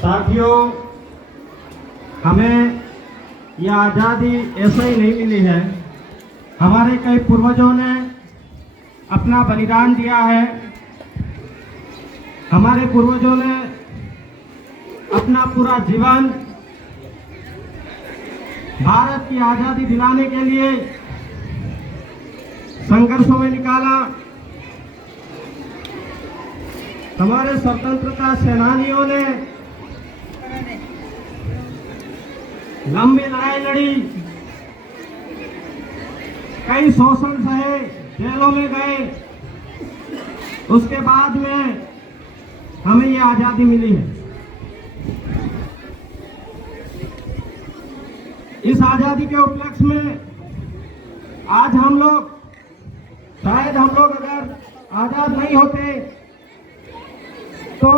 साथियों, हमें यह आज़ादी ऐसे ही नहीं मिली है। हमारे कई पूर्वजों ने अपना बलिदान दिया है। हमारे पूर्वजों ने अपना पूरा जीवन भारत की आज़ादी दिलाने के लिए संघर्षों में निकाला। हमारे स्वतंत्रता सेनानियों ने लंबी लड़ाई लड़ी, कई शोषण सहे, जेलों में गए। उसके बाद में हमें ये आजादी मिली है। इस आजादी के उपलक्ष्य में आज हम लोग, शायद हम लोग अगर आजाद नहीं होते तो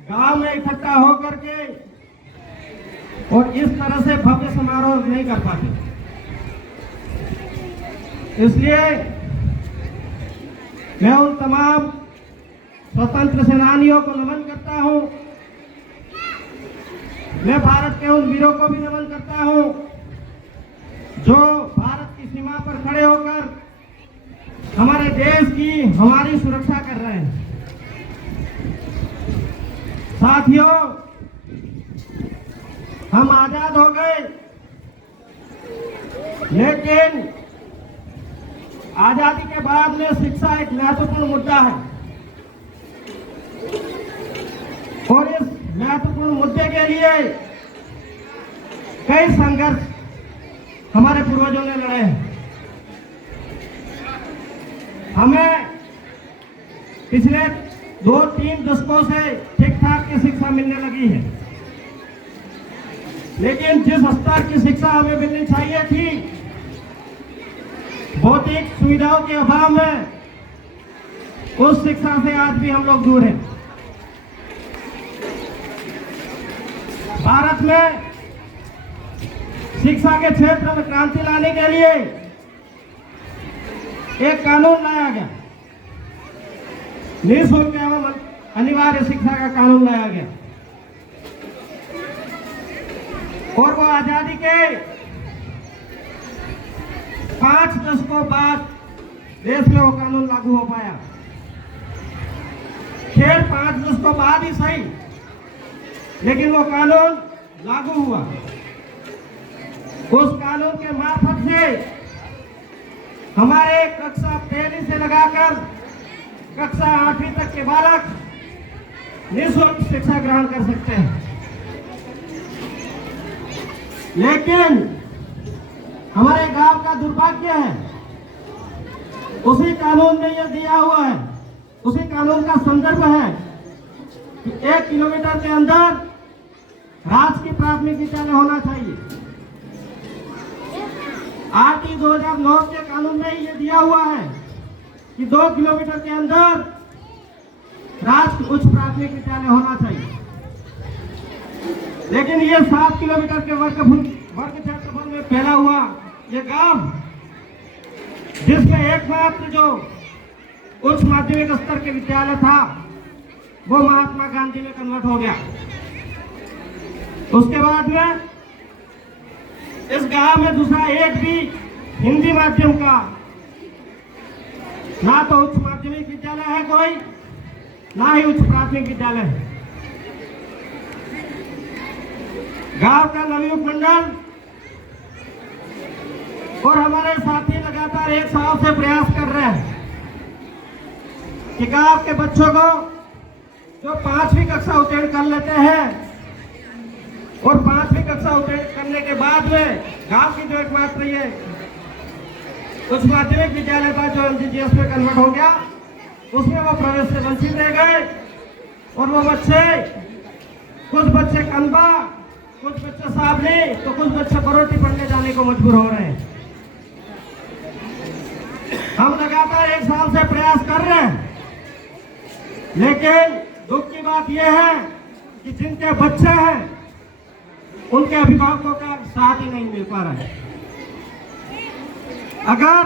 गांव में इकट्ठा होकर के और इस तरह से भव्य समारोह नहीं कर पाते। इसलिए मैं उन तमाम स्वतंत्र सेनानियों को नमन करता हूं। मैं भारत के उन वीरों को भी नमन करता हूं जो भारत की सीमा पर खड़े होकर हमारे देश की, हमारी सुरक्षा कर रहे हैं। साथियों, हम आजाद हो गए, लेकिन आजादी के बाद में शिक्षा एक महत्वपूर्ण मुद्दा है और इस महत्वपूर्ण मुद्दे के लिए कई संघर्ष हमारे पूर्वजों ने लड़े हैं। हमें पिछले 2-3 दशकों से ठीक ठाक की शिक्षा मिलने लगी है, लेकिन जिस स्तर की शिक्षा हमें मिलनी चाहिए थी, भौतिक सुविधाओं के अभाव में उस शिक्षा से आज भी हम लोग दूर हैं। भारत में शिक्षा के क्षेत्र में क्रांति लाने के लिए एक कानून लाया गया, निःशुल्क एवं अनिवार्य शिक्षा का कानून लाया गया और वो आजादी के 5 दशकों बाद देश में वो कानून लागू हो पाया। खैर 5 दशकों बाद ही सही, लेकिन वो कानून लागू हुआ। उस कानून के मार्फत से हमारे कक्षा 1 से लगाकर कक्षा 8वीं तक के बालक निःशुल्क शिक्षा ग्रहण कर सकते हैं। लेकिन हमारे गांव का दुर्भाग्य है, उसी कानून में यह दिया हुआ है, उसी कानून का संदर्भ है कि 1 किलोमीटर के अंदर राजकीय प्राथमिक विद्यालय होना चाहिए। आरटी 2009 के कानून में यह दिया हुआ है कि 2 किलोमीटर के अंदर राजकीय उच्च प्राथमिक विद्यालय होना चाहिए। लेकिन ये 7 किलोमीटर के वर्ग क्षेत्रफल में फैला हुआ ये गांव, जिसमें एकमात्र जो उच्च माध्यमिक स्तर के विद्यालय था वो महात्मा गांधी में कन्वर्ट हो गया। उसके बाद में इस गांव में दूसरा एक भी हिंदी माध्यम का ना तो उच्च माध्यमिक विद्यालय है कोई, ना ही उच्च प्राथमिक विद्यालय है। गांव का नवयुवक मंडल और हमारे साथी लगातार 1 साल से प्रयास कर रहे हैं कि गांव के बच्चों को जो 5वीं कक्षा उत्तीर्ण कर लेते हैं और 5वीं कक्षा उत्तीर्ण करने के बाद में गांव की जो एकमात्र ये उच्च माध्यमिक विद्यालय था जो एमजीजीएस में कन्वर्ट हो गया, उसमें वो प्रवेश से वंचित रह गए और वो बच्चे, कुछ बच्चे कनबा, कुछ बच्चे सावली, तो कुछ बच्चे बरोटी पढ़ने जाने को मजबूर हो रहे हैं। हम लगातार 1 साल से प्रयास कर रहे हैं, लेकिन दुख की बात यह है कि जिनके बच्चे हैं उनके अभिभावकों का साथ ही नहीं मिल पा रहा है। अगर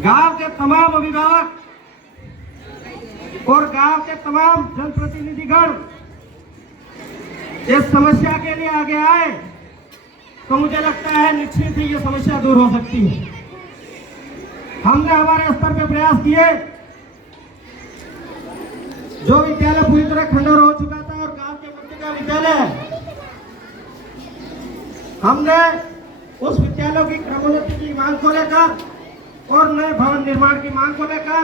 गांव के तमाम अभिभावक और गांव के तमाम जनप्रतिनिधिगण इस समस्या के लिए आगे आए तो मुझे लगता है निश्चित ही ये समस्या दूर हो सकती है। हमने हमारे स्तर पे प्रयास किए। जो विद्यालय पूरी तरह खंडर हो चुका था और गांव के मध्य का विद्यालय है, हमने उस विद्यालयों की क्रमोन्नति की मांग को लेकर और नए भवन निर्माण की मांग को लेकर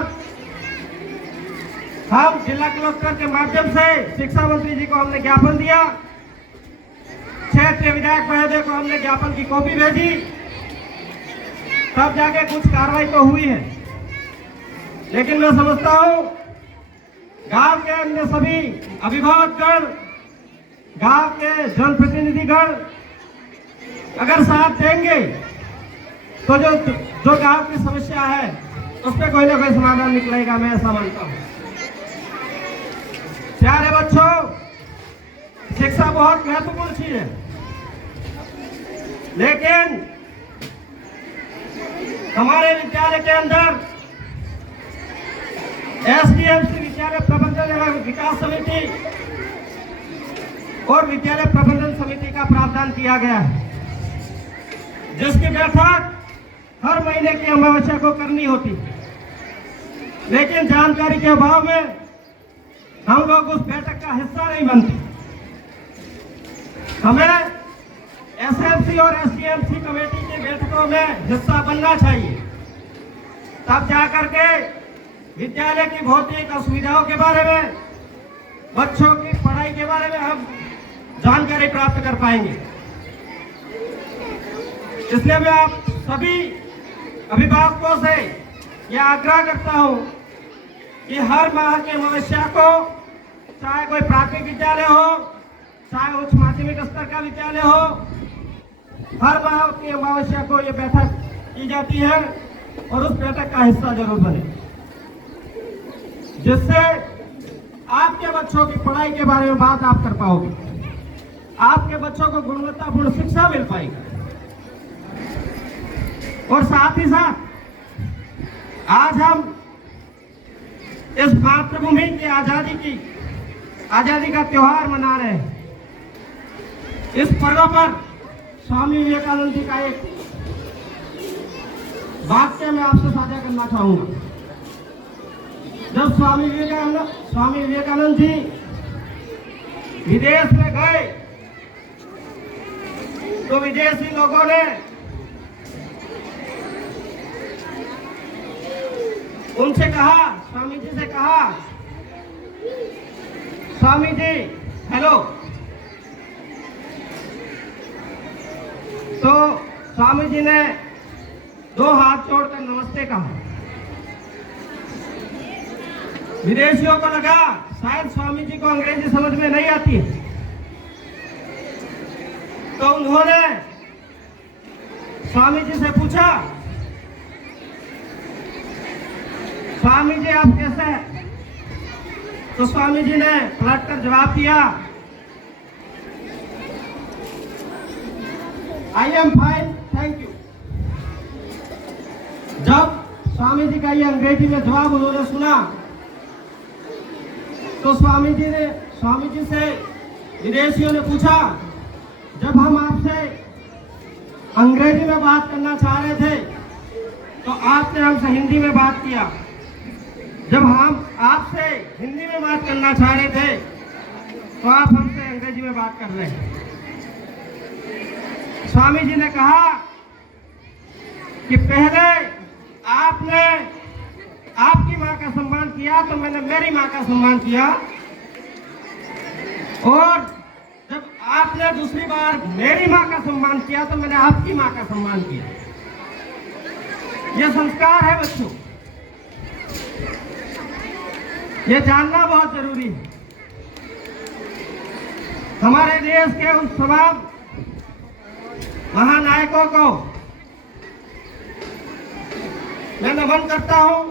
हम जिला कलेक्टर के माध्यम से शिक्षा मंत्री जी को हमने ज्ञापन दिया। क्षेत्रीय विधायक महोदय को हमने ज्ञापन की कॉपी भेजी। तब जाके कुछ कार्रवाई तो हुई है, लेकिन मैं समझता हूं गांव के अन्य सभी अभिभावकगण, गांव के जनप्रतिनिधिगण अगर साथ देंगे तो जो गांव की समस्या है उस पर कोई ना कोई समाधान निकलेगा, मैं ऐसा मानता हूं। प्यारे बच्चों, शिक्षा बहुत महत्वपूर्ण चीज है, लेकिन हमारे विद्यालय के अंदर एसडीएमसी विद्यालय प्रबंधन एवं विकास समिति और विद्यालय प्रबंधन समिति का प्रावधान किया गया है, जिसकी बैठक हर महीने की अमावस्या को करनी होती, लेकिन जानकारी के अभाव में हम लोग उस बैठक का हिस्सा नहीं बनते। हमें एसएमसी और एसडीएमसी कमेटी की बैठकों में हिस्सा बनना चाहिए, तब जाकर के विद्यालय की भौतिक असुविधाओं के बारे में, बच्चों की पढ़ाई के बारे में हम जानकारी प्राप्त कर पाएंगे। इसलिए मैं आप सभी अभिभावकों से यह आग्रह करता हूं कि हर माह के अमावस्या को, चाहे कोई प्राथमिक विद्यालय हो, चाहे उच्च माध्यमिक स्तर का विद्यालय हो, हर माह की अमावस्या को ये बैठक की जाती है और उस बैठक का हिस्सा जरूर बने, जिससे आपके बच्चों की पढ़ाई के बारे में बात आप कर पाओगे, आपके बच्चों को गुणवत्तापूर्ण शिक्षा मिल पाएगी। और साथ ही साथ आज हम इस मातृभूमि की आजादी का त्योहार मना रहे हैं। इस पर्व पर स्वामी विवेकानंद जी का एक वाक्य मैं आपसे साझा करना चाहूंगा। जब स्वामी विवेकानंद जी विदेश में गए तो विदेशी लोगों ने उनसे कहा, स्वामी जी से कहा, स्वामी जी हेलो। तो स्वामी जी ने दो हाथ जोड़कर नमस्ते कहा। विदेशियों को लगा शायद स्वामी जी को अंग्रेजी समझ में नहीं आती, तो उन्होंने स्वामी जी से पूछा, स्वामी जी आप कैसे हैं? तो स्वामी जी ने पलट कर जवाब दिया, I am fine thank you. जब स्वामी जी का ये अंग्रेजी में जवाब उन्होंने सुना तो स्वामी जी से विदेशियों ने पूछा, जब हम आपसे अंग्रेजी में बात करना चाह रहे थे तो आपने हमसे हिंदी में बात किया, जब हम आपसे हिंदी में बात करना चाह रहे थे तो आप हमसे अंग्रेजी में बात कर रहे हैं। स्वामी जी ने कहा कि पहले आपने आपकी मां का सम्मान किया तो मैंने मेरी मां का सम्मान किया, और जब आपने दूसरी बार मेरी मां का सम्मान किया तो मैंने आपकी मां का सम्मान किया। यह संस्कार है बच्चों, ये जानना बहुत जरूरी है। हमारे देश के उन तमाम महानायकों को मैं नमन करता हूं,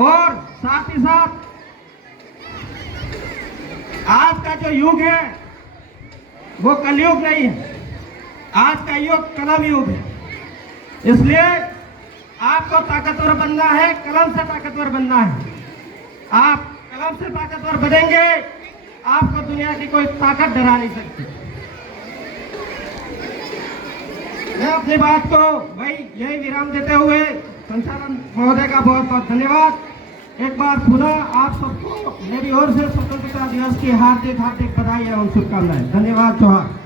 और साथ ही साथ आज का जो युग है वो कलयुग नहीं है, आज का युग कलम युग है। इसलिए आपको ताकतवर बनना है, कलम से ताकतवर बनना है। आप कलम से ताकतवर बनेंगे आपको दुनिया की कोई ताकत डरा नहीं सकती। मैं अपनी बात को भाई यही विराम देते हुए संचालक महोदय का बहुत बहुत धन्यवाद। एक बार पुनः आप सबको मेरी ओर से स्वतंत्रता दिवस की हार्दिक हार्दिक बधाई एवं शुभकामनाएं। धन्यवाद। जोहार।